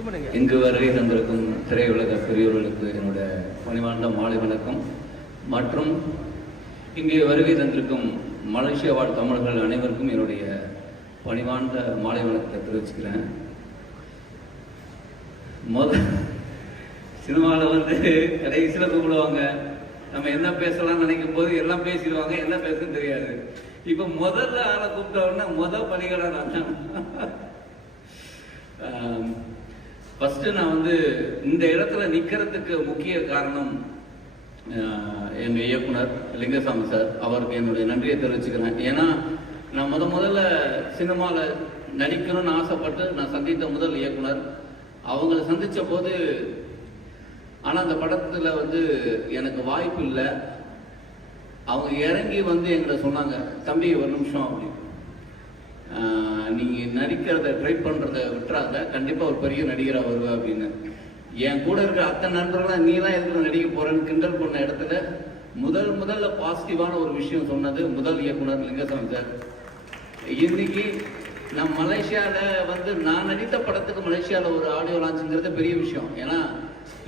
இங்கு வருகை தந்திருக்கும் திரையுலக பெரியவர்களுக்கு என்னுடைய பணிவார்ந்த மாலை வணக்கம். மற்றும் இங்கே வருகை தந்திருக்கும் மலேசியா வாழ் தமிழர்கள் அனைவருக்கும் என்னுடைய பணிவார்ந்த மாலை வணக்கத்தை தெரிவிச்சுக்கிறேன். சினிமாவில் கடைசியில் கூப்பிடுவாங்க, நம்ம என்ன பேசலாம்னு நினைக்கும் போது எல்லாம் பேசிடுவாங்க, என்ன பேசுன்னு தெரியாது. இப்போ முதல்ல ஆளை கூப்பிட்டோன்னா பணிகளாக நான் ஃபஸ்ட்டு நான் இந்த இடத்துல நிற்கிறதுக்கு முக்கிய காரணம் எங்கள் இயக்குனர் லிங்கசாமி சார். அவருக்கு என்னுடைய நன்றியை தெரிவிச்சுக்கிறேன். ஏன்னா நான் முதல்ல சினிமாவில் நடிக்கணும்னு ஆசைப்பட்டு நான் சந்தித்த முதல் இயக்குனர். அவங்கள சந்தித்த போது ஆனால் அந்த படத்தில் எனக்கு வாய்ப்பு இல்லை. அவங்க இறங்கி எங்களை சொன்னாங்க, தம்பி ஒரு நிமிஷம் அப்படின்னு, நீங்கள் நடிக்கிறத ட்ரை பண்ணுறத விட்டுறாத, கண்டிப்பாக ஒரு பெரிய நடிகராக வருவேன் அப்படின்னு. என் கூட இருக்கிற அத்தனை நண்பர்களாக நீ தான் எதுக்கு நடிக்க போகிறேன்னு கிண்டல் பண்ண இடத்துல முதல்ல பாசிட்டிவான ஒரு விஷயம் சொன்னது முதல் இயக்குனர் லிங்கசாமி சார். இன்னைக்கு நான் மலேசியாவில் நான் நடித்த படத்துக்கு மலேசியாவில் ஒரு ஆடியோ லான்ச்சுங்கிறது பெரிய விஷயம். ஏன்னா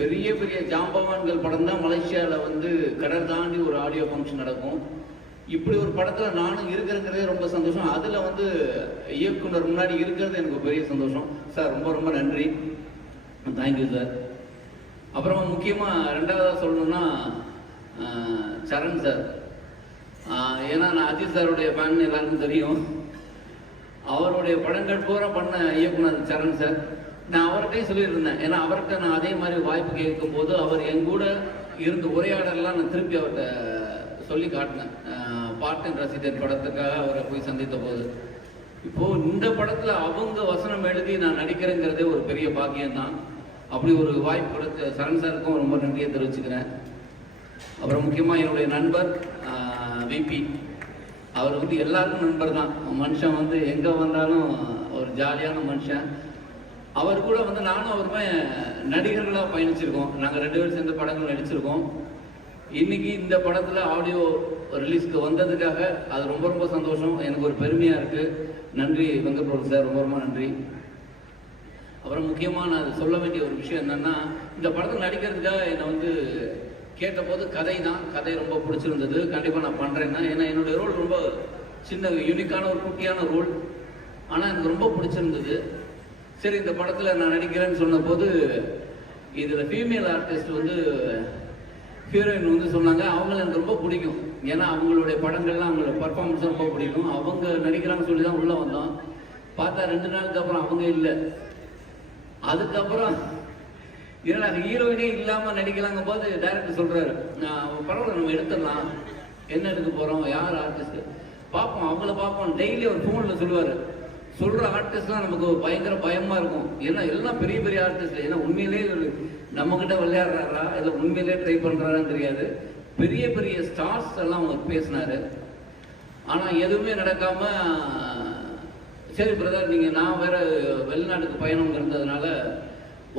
பெரிய பெரிய ஜாம்பவான்கள் படம் தான் மலேசியாவில் கடல் தாண்டி ஒரு ஆடியோ ஃபங்க்ஷன் நடக்கும். இப்படி ஒரு படத்தில் நானும் இருக்கிறதுங்கிறதே ரொம்ப சந்தோஷம். அதில் இயக்குனர் முன்னாடி இருக்கிறது எனக்கு பெரிய சந்தோஷம். சார் ரொம்ப ரொம்ப நன்றி, தேங்க்யூ சார். அப்புறமா முக்கியமாக ரெண்டாவதாக சொல்லணும்னா சரண் சார். ஏன்னா நான் அஜித் சாருடைய ஃபேன் எல்லாருக்கும் தெரியும். அவருடைய படங்கள் பூரா பண்ண இயக்குனர் சரண் சார். நான் அவர்கிட்டையும் சொல்லியிருந்தேன், ஏன்னா அவர்கிட்ட நான் அதே மாதிரி வாய்ப்பு கேட்கும்போது அவர் என் கூட இருந்து உரையாடலாம் நான் திருப்பி அவர்கிட்ட சொல்லி காட்டினேன். பாட்டன் ரசிகர் படத்துக்காக அவரை போய் சந்தித்த போது, இப்போது இந்த படத்தில் அவங்க வசனம் எழுதி நான் நடிக்கிறேங்கிறதே ஒரு பெரிய பாக்கியம்தான். அப்படி ஒரு வாய்ப்பு கொடுத்த சரண் சாருக்கும் ரொம்ப நன்றியை தெரிவிச்சுக்கிறேன். அப்புறம் முக்கியமாக என்னுடைய நண்பர் விபி, அவர் எல்லாருக்கும் நண்பர் தான். மனுஷன் எங்கே வந்தாலும் ஒரு ஜாலியான மனுஷன். அவர் கூட நானும் அவருமே நடிகர்களாக பயணிச்சிருக்கோம். நாங்கள் 2 பேரும் சேர்ந்து படங்கள் நடிச்சிருக்கோம். இன்னைக்கு இந்த படத்தில் ஆடியோ ரிலீஸ்க்கு வந்ததுக்காக அது ரொம்ப ரொம்ப சந்தோஷம், எனக்கு ஒரு பெருமையாக இருக்குது. நன்றி வெங்கட்பிரபு சார், ரொம்ப ரொம்ப நன்றி. அப்புறம் முக்கியமாக நான் சொல்ல வேண்டிய ஒரு விஷயம் என்னென்னா, இந்த படத்தில் நடிக்கிறதுக்காக என்னை கேட்டபோது கதை ரொம்ப பிடிச்சிருந்தது. கண்டிப்பாக நான் பண்ணுறேன்னா, ஏன்னா என்னுடைய ரோல் ரொம்ப சின்ன யூனிக்கான ஒரு குட்டியான ரோல், ஆனால் எனக்கு ரொம்ப பிடிச்சிருந்தது. சரி, இந்த படத்தில் நான் நடிக்கிறேன்னு சொன்னபோது இதில் ஃபீமேல் ஆர்டிஸ்ட் ஹீரோயின் சொன்னாங்க, அவங்கள எனக்கு ரொம்ப பிடிக்கும். ஏன்னா அவங்களுடைய படங்கள்லாம் அவங்களோட பர்ஃபார்மன்ஸ் ரொம்ப பிடிக்கும். அவங்க நடிக்கிறான்னு சொல்லி தான் உள்ளே வந்தோம். பார்த்தா 2 நாளுக்கு அப்புறம் அவங்க இல்லை. அதுக்கப்புறம் ஏன்னா ஹீரோயினே இல்லாமல் நடிக்கலாங்க போது டைரக்டர் சொல்கிறாரு, பரவாயில்ல நம்ம எடுத்துடலாம், என்ன எடுக்க போகிறோம், யார் ஆர்டிஸ்ட்டு பார்ப்போம், அவங்கள பார்ப்போம். டெய்லி ஒரு ஃபோனில் சொல்கிற ஆர்டிஸ்ட்லாம் நமக்கு பயங்கர பயமாக இருக்கும். ஏன்னா எல்லாம் பெரிய பெரிய ஆர்டிஸ்ட், ஏன்னா உண்மையிலே நம்மக்கிட்ட விளையாடுறாரா இல்லை உண்மையிலே ட்ரை பண்ணுறாரான்னு தெரியாது. பெரிய பெரிய ஸ்டார்ஸ் எல்லாம் அவங்க பேசினார். ஆனால் எதுவுமே நடக்காமல், சரி பிரதர் நீங்கள் நான் வேறு வெளிநாட்டுக்கு பயணம் இருந்ததுனால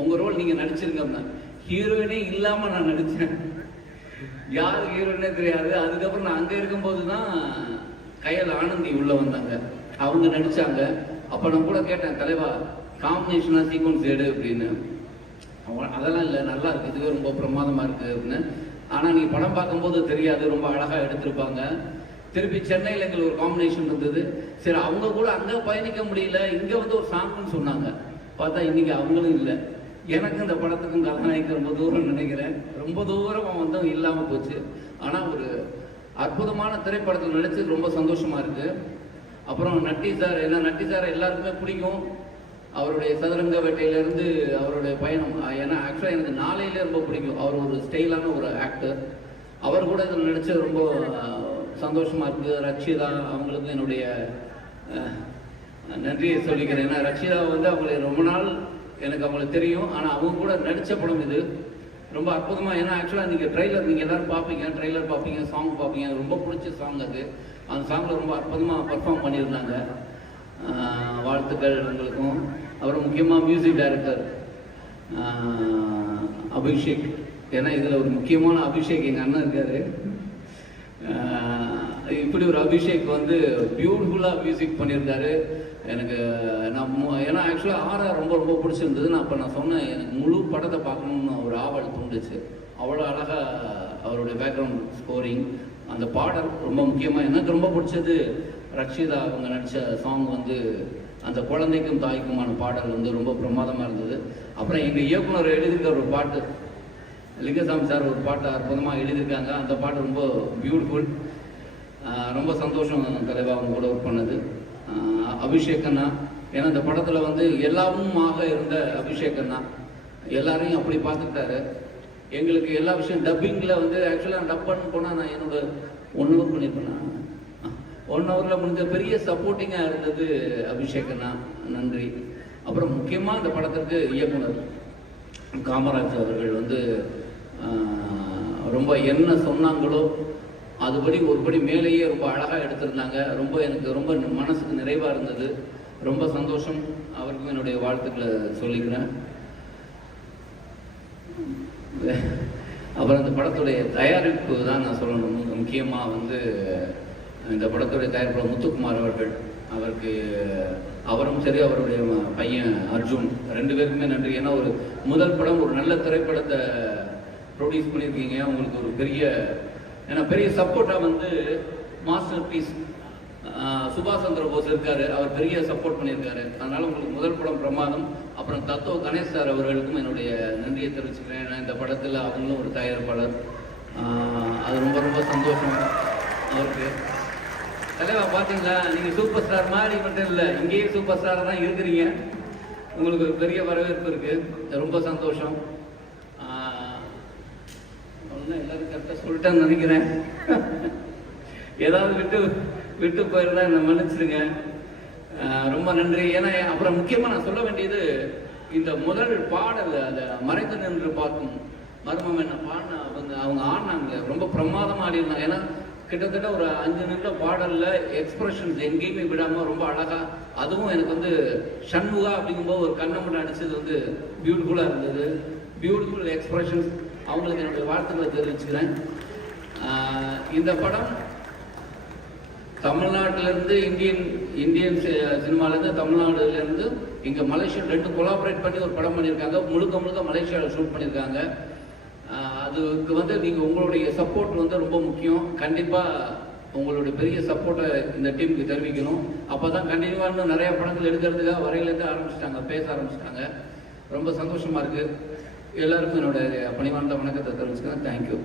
உங்கள் ரோல் நீங்கள் நடிச்சிருங்க அப்படின்னா, ஹீரோயினே இல்லாமல் நான் நடித்தேன். யார் ஹீரோயினே தெரியாது. அதுக்கப்புறம் நான் அங்கே இருக்கும்போது தான் கையல் ஆனந்தி உள்ளே வந்தாங்க, அவங்க நடித்தாங்க. அப்போ நான் கூட கேட்டேன், தலைவா காம்பினேஷனாக சீக்வன்ஸ் எடு அப்படின்னு. அதெல்லாம் இல்லை, நல்லா இருக்குது, இதுவே ரொம்ப பிரமாதமாக இருக்குது அப்படின்னு. ஆனால் நீ படம் பார்க்கும்போது தெரியாது, ரொம்ப அழகாக எடுத்திருப்பாங்க. திருப்பி சென்னையில் எங்களுக்கு ஒரு காம்பினேஷன் இருந்தது. சரி, அவங்க கூட அங்கே பயணிக்க முடியல, இங்கே ஒரு சாங்னு சொன்னாங்க. பார்த்தா இன்றைக்கி அவங்களும் இல்லை. எனக்கு இந்த படத்துக்கும் கதாநாயகன் ரொம்ப தூரம் நினைக்கிறேன், ரொம்ப தூரம் அவன் இல்லாமல் போச்சு. ஆனால் ஒரு அற்புதமான திரைப்படத்தில் நடிச்சது ரொம்ப சந்தோஷமாக இருக்குது. அப்புறம் நட்டி சார், ஏன்னா நட்டி சார் எல்லாருக்குமே பிடிக்கும். அவருடைய சதுரங்க வேட்டையிலேருந்து அவருடைய பயணம், ஏன்னா ஆக்சுவலாக எனக்கு நாளையிலே ரொம்ப பிடிக்கும். அவர் ஒரு ஸ்டைலான ஒரு ஆக்டர். அவர் கூட இதில் நடித்தது ரொம்ப சந்தோஷமாக இருக்குது. ரக்ஷிதா அவங்களுக்கு என்னுடைய நன்றியை சொல்லிக்கிறேன். ஏன்னா ரக்ஷிதா அவங்களை ரொம்ப நாள் எனக்கு அவங்களை தெரியும், ஆனால் அவங்க கூட நடித்த படம் இது ரொம்ப அற்புதமாக. ஏன்னா ஆக்சுவலாக நீங்கள் ட்ரெய்லர் நீங்கள் எல்லோரும் பார்ப்பீங்க, சாங் பார்ப்பீங்க. ரொம்ப பிடிச்ச சாங் அது. அந்த சாங்கில் ரொம்ப அற்புதமாக பர்ஃபார்ம் பண்ணியிருந்தாங்க. வாழ்த்துக்கள் உங்களுக்கும். அப்புறம் முக்கியமாக மியூசிக் டைரக்டர் அபிஷேக், ஏன்னா இதில் ஒரு முக்கியமான அபிஷேக் எங்கள் அண்ணன் இருக்கார். இப்படி ஒரு அபிஷேக் பியூட்டிஃபுல்லாக மியூசிக் பண்ணியிருந்தாரு. எனக்கு ஏன்னா ஆக்சுவலாக ஆர்ஆர் ரொம்ப ரொம்ப பிடிச்சிருந்தது. நான் சொன்னேன் எனக்கு முழு படத்தை பார்க்கணுன்னு ஒரு ஆவல் தூண்டுச்சு. அவ்வளோ அழகாக அவருடைய பேக்ரவுண்ட் ஸ்கோரிங், அந்த பாடல் ரொம்ப முக்கியமாக எனக்கு ரொம்ப பிடிச்சது. ரக்ஷிதா அவங்க நடித்த சாங் வந்து அந்த குழந்தைக்கும் தாய்க்குமான பாடல் வந்து ரொம்ப பிரமாதமாக இருந்தது. அப்புறம் எங்கள் இயக்குனர் எழுதியிருக்க ஒரு பாட்டு, லிங்கசாமி சார் ஒரு பாட்டை அற்புதமாக எழுதியிருக்காங்க. அந்த பாட்டு ரொம்ப பியூட்டிஃபுல். ரொம்ப சந்தோஷம் தலைவா அவங்க கூட ஒர்க் பண்ணது. அபிஷேக் அண்ணா, ஏன்னா இந்த படத்தில் வந்து எல்லாமுமாக இருந்த அபிஷேக் அண்ணா எல்லாரையும் அப்படி பார்த்துக்கிட்டாரு. எங்களுக்கு எல்லா விஷயம் டப்பிங்கில் வந்து ஆக்சுவலாக டப் பண்ண போனால் நான் என்னோட 1 ஹவர் பண்ணியிருப்பேன். 1 ஹவரில் முடிஞ்ச பெரிய சப்போர்ட்டிங்காக இருந்தது அபிஷேக் அண்ணா, நன்றி. அப்புறம் முக்கியமாக இந்த படத்திற்கு இயக்குனர் காமராஜ் அவர்கள் வந்து ரொம்ப என்ன சொன்னாங்களோ அதுபடி ஒருபடி மேலேயே ரொம்ப அழகாக எடுத்திருந்தாங்க. ரொம்ப எனக்கு ரொம்ப மனசுக்கு நிறைவாக இருந்தது. ரொம்ப சந்தோஷம். அவருக்கும் என்னுடைய வாழ்த்துக்களை சொல்லிக்கிறேன். அப்புறம் இந்த படத்துடைய தயாரிப்பு தான் நான் சொல்லணும். முக்கியமாக வந்து இந்த படத்துடைய தயாரிப்பாளர் முத்துக்குமார் அவர்கள், அவரும் சரி அவருடைய பையன் அர்ஜுன் 2 பேருக்குமே நன்றி. ஏன்னா ஒரு முதல் படம் ஒரு நல்ல திரைப்படத்தை ப்ரொடியூஸ் பண்ணியிருக்கீங்க. உங்களுக்கு ஒரு பெரிய சப்போர்ட்டாக வந்து மாஸ்டர் பீஸ் சுபாஷ் சந்திர போஸ் இருக்காரு, அவர் பெரிய சப்போர்ட் பண்ணியிருக்காரு. அதனால உங்களுக்கு முதல் படம் பிரமாதம். அப்புறம் தத்துவ கணேஷ் சார் அவர்களுக்கும் என்னுடைய நன்றியை தெரிவிச்சுக்கிறேன். ஏன்னா இந்த படத்தில் அவங்களும் ஒரு தயாரிப்பாளர். அது ரொம்ப ரொம்ப சந்தோஷம் அவருக்கு. தலைவா பார்த்தீங்களா, நீங்கள் சூப்பர் ஸ்டார் மாதிரி மட்டும் இல்லை, இங்கேயே சூப்பர் ஸ்டாராக தான் இருக்கிறீங்க. உங்களுக்கு ஒரு பெரிய வரவேற்பு இருக்குது. ரொம்ப சந்தோஷம். எல்லாரும் கரெக்டாக சொல்லிட்டேன்னு நினைக்கிறேன். ஏதாவது விட்டு போயிருந்தா என்னை மன்னிச்சிடுங்க. ரொம்ப நன்றி. ஏன்னா அப்புறம் முக்கியமாக நான் சொல்ல வேண்டியது, இந்த முதல் பாடல் அதை மறைந்து நின்று பார்க்கும் மர்மம் என்ன பாடின அவங்க ஆடினாங்க, ரொம்ப பிரமாதமாக ஆடிருந்தாங்க. ஏன்னா கிட்டத்தட்ட ஒரு 5 நிமிடம் பாடலில் எக்ஸ்பிரஷன்ஸ் எங்கேயுமே விடாமல் ரொம்ப அழகாக, அதுவும் எனக்கு வந்து ஷண்முகா அப்படிங்கும்போது ஒரு கண்ணை மட்டும் அடித்தது வந்து பியூட்டிஃபுல்லாக இருந்தது. Beautiful expressions. அவங்களுக்கு என்னுடைய வாழ்த்துக்களை தெரிவிச்சுக்கிறேன். இந்த படம் தமிழ்நாட்டிலேருந்து இந்தியன் சினிமாலேருந்து தமிழ்நாடுலேருந்து இங்கே மலேசியா 2 கொலாபரேட் பண்ணி ஒரு படம் பண்ணியிருக்காங்க. முழுக்க மலேசியாவில் ஷூட் பண்ணியிருக்காங்க. அதுக்கு வந்து நீங்கள் உங்களுடைய சப்போர்ட் வந்து ரொம்ப முக்கியம். கண்டிப்பாக உங்களுடைய பெரிய சப்போர்ட்டை இந்த டீமுக்கு தெரிவிக்கணும். அப்போ தான் கண்டிப்பாக இன்னும் நிறையா படங்கள் எடுக்கிறதுக்காக வரையிலேருந்து பேச ஆரம்பிச்சிட்டாங்க. ரொம்ப சந்தோஷமாக இருக்குது. எல்லாருக்கும் என்னோட பணிவார்ந்த வணக்கத்தை தெரிவிச்சுக்கிறேன். தேங்க்யூ.